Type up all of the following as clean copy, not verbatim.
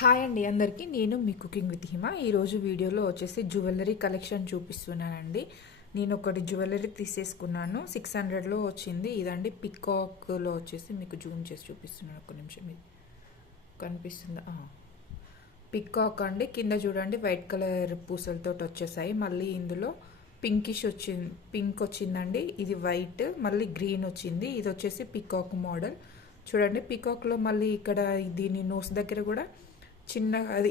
Hi అండి అందరికీ, నేను మీ కుకింగ్ విత్ హిమ. ఈరోజు వీడియోలో వచ్చేసి జ్యువెలరీ కలెక్షన్ చూపిస్తున్నానండి. నేను ఒకటి జ్యువెలరీ తీసేసుకున్నాను, 600లో వచ్చింది. ఇదండి పికాక్లో వచ్చేసి మీకు జూమ్ చేసి చూపిస్తున్నాను. ఒక నిమిషం, ఇది కనిపిస్తుందా? పికాక్ అండి. కింద చూడండి వైట్ కలర్ పూసలతో వచ్చేసాయి. మళ్ళీ ఇందులో పింక్ వచ్చిందండి. ఇది వైట్, మళ్ళీ గ్రీన్ వచ్చింది. ఇది వచ్చేసి పికాక్ మోడల్. చూడండి పికాక్లో మళ్ళీ ఇక్కడ దీని నోస్ దగ్గర కూడా చిన్నగా అది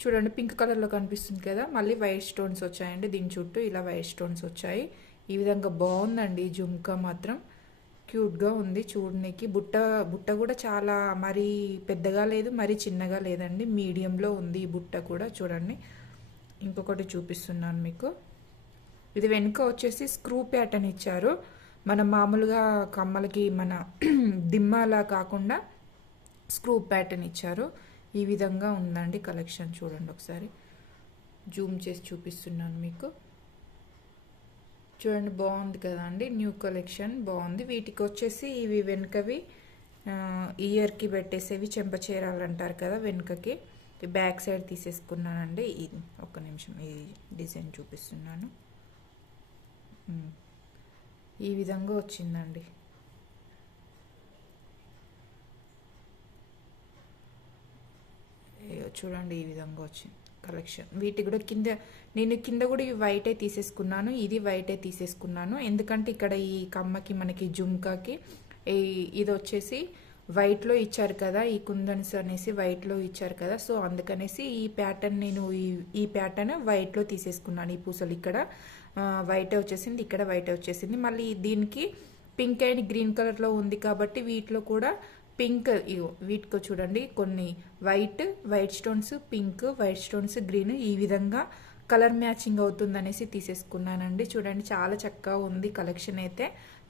చూడండి పింక్ కలర్లో కనిపిస్తుంది కదా. మళ్ళీ వైట్ స్టోన్స్ వచ్చాయండి. దీని చుట్టూ ఇలా వైట్ స్టోన్స్ వచ్చాయి. ఈ విధంగా బాగుందండి. జుమ్కా మాత్రం క్యూట్గా ఉంది చూడడానికి. బుట్ట కూడా చాలా మరీ పెద్దగా లేదు, మరీ చిన్నగా లేదండి, మీడియంలో ఉంది ఈ బుట్ట కూడా. చూడండి ఇంకొకటి చూపిస్తున్నాను మీకు. ఇది వెనుక వచ్చేసి స్క్రూ ప్యాటర్న్ ఇచ్చారు. మనం మామూలుగా కమ్మలకి మన దిమ్మలా కాకుండా స్క్రూ ప్యాటర్న్ ఇచ్చారు. ఈ విధంగా ఉందండి కలెక్షన్. చూడండి ఒకసారి జూమ్ చేసి చూపిస్తున్నాను మీకు. చూడండి బాగుంది కదా అండి, న్యూ కలెక్షన్ బాగుంది. వీటికి వచ్చేసి ఇవి వెనుకవి ఇయర్కి పెట్టేసేవి చెంపచీరాలు అంటారు కదా, వెనుకకి బ్యాక్ సైడ్ తీసేసుకున్నానండి. ఇది ఒక్క నిమిషం, ఈ డిజైన్ చూపిస్తున్నాను. ఈ విధంగా వచ్చిందండి. చూడండి ఈ విధంగా వచ్చింది కలెక్షన్. వీటి కూడా నేను కింద కూడా ఇవి వైటే తీసేసుకున్నాను, ఇది వైటే తీసేసుకున్నాను. ఎందుకంటే ఇక్కడ ఈ కమ్మకి మనకి జుమ్కాకి ఇది వచ్చేసి వైట్లో ఇచ్చారు కదా, ఈ కుందన్స్ అనేసి వైట్లో ఇచ్చారు కదా. సో అందుకనేసి ఈ ప్యాటర్న్ నేను ఈ ప్యాటర్న్ వైట్లో తీసేసుకున్నాను. ఈ పూసలు ఇక్కడ వైటే వచ్చేసింది, ఇక్కడ వైటే వచ్చేసింది. మళ్ళీ దీనికి పింక్ అండ్ గ్రీన్ కలర్లో ఉంది కాబట్టి వీటిలో కూడా పింక్, వీటికి చూడండి కొన్ని white stones, pink, white stones, green, ఈ విధంగా కలర్ మ్యాచింగ్ అవుతుంది అనేసి తీసేసుకున్నానండి. చూడండి చాలా చక్కగా ఉంది కలెక్షన్, అయితే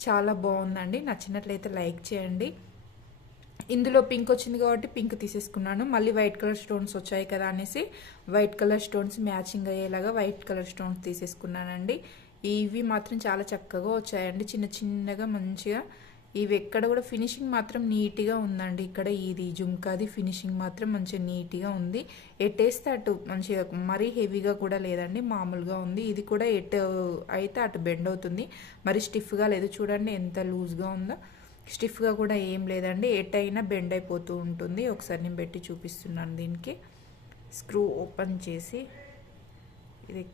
చాలా బాగుందండి. నచ్చినట్లయితే లైక్ చేయండి. ఇందులో పింక్ వచ్చింది కాబట్టి పింక్ తీసేసుకున్నాను. మళ్ళీ వైట్ కలర్ స్టోన్స్ వచ్చాయి కదా అనేసి వైట్ కలర్ స్టోన్స్ మ్యాచింగ్ అయ్యేలాగా వైట్ కలర్ స్టోన్స్ తీసేసుకున్నానండి. ఇవి మాత్రం చాలా చక్కగా వచ్చాయండి, చిన్న చిన్నగా మంచిగా. ఇవి ఎక్కడ కూడా ఫినిషింగ్ మాత్రం నీట్గా ఉందండి. ఇక్కడ ఇది జుమ్కాది ఫినిషింగ్ మాత్రం మంచిగా నీట్గా ఉంది. ఎట్టేస్తే అటు మంచిగా మరీ హెవీగా కూడా లేదండి, మామూలుగా ఉంది. ఇది కూడా ఎటు అయితే అటు బెండ్ అవుతుంది, మరి స్టిఫ్గా లేదు. చూడండి ఎంత లూజ్గా ఉందో, స్టిఫ్గా కూడా ఏం లేదండి, ఎటైనా బెండ్ అయిపోతూ ఉంటుంది. ఒకసారి నేను పెట్టి చూపిస్తున్నాను. దీనికి స్క్రూ ఓపెన్ చేసి ఇది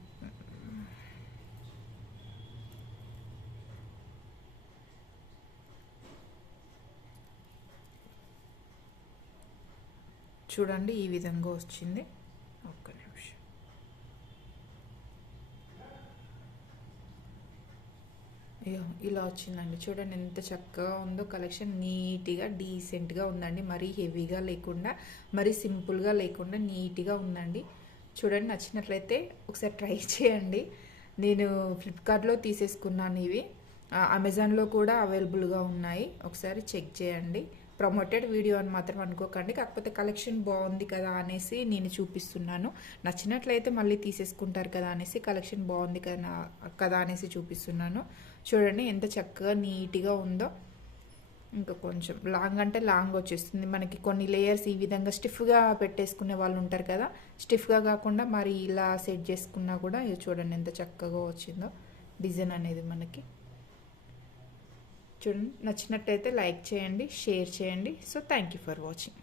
చూడండి ఈ విధంగా వచ్చింది. ఒక్క నిమిషం, ఇలా వచ్చిందండి. చూడండి ఎంత చక్కగా ఉందో కలెక్షన్. నీట్గా డీసెంట్గా ఉందండి, మరీ హెవీగా లేకుండా మరీ సింపుల్గా లేకుండా నీట్గా ఉందండి. చూడండి నచ్చినట్లయితే ఒకసారి ట్రై చేయండి. నేను ఫ్లిప్కార్ట్లో తీసేసుకున్నాను ఇవి, అమెజాన్లో కూడా అవైలబుల్గా ఉన్నాయి, ఒకసారి చెక్ చేయండి. ప్రమోటెడ్ వీడియో అని మాత్రం అనుకోకండి, కాకపోతే కలెక్షన్ బాగుంది కదా అనేసి నేను చూపిస్తున్నాను. నచ్చినట్లయితే మళ్ళీ తీసేసుకుంటారు కదా అనేసి కలెక్షన్ బాగుంది కదా అనేసి చూపిస్తున్నాను. చూడండి ఎంత చక్కగా నీట్గా ఉందో. ఇంకా కొంచెం లాంగ్ అంటే లాంగ్ వచ్చేస్తుంది మనకి. కొన్ని లేయర్స్ ఈ విధంగా స్టిఫ్గా పెట్టేసుకునే వాళ్ళు ఉంటారు కదా, స్టిఫ్గా కాకుండా మరి ఇలా సెట్ చేసుకున్నా కూడా చూడండి ఎంత చక్కగా వచ్చిందో డిజైన్ అనేది మనకి. చూడండి నచ్చినట్టయితే లైక్ చేయండి, షేర్ చేయండి. So thank you for watching.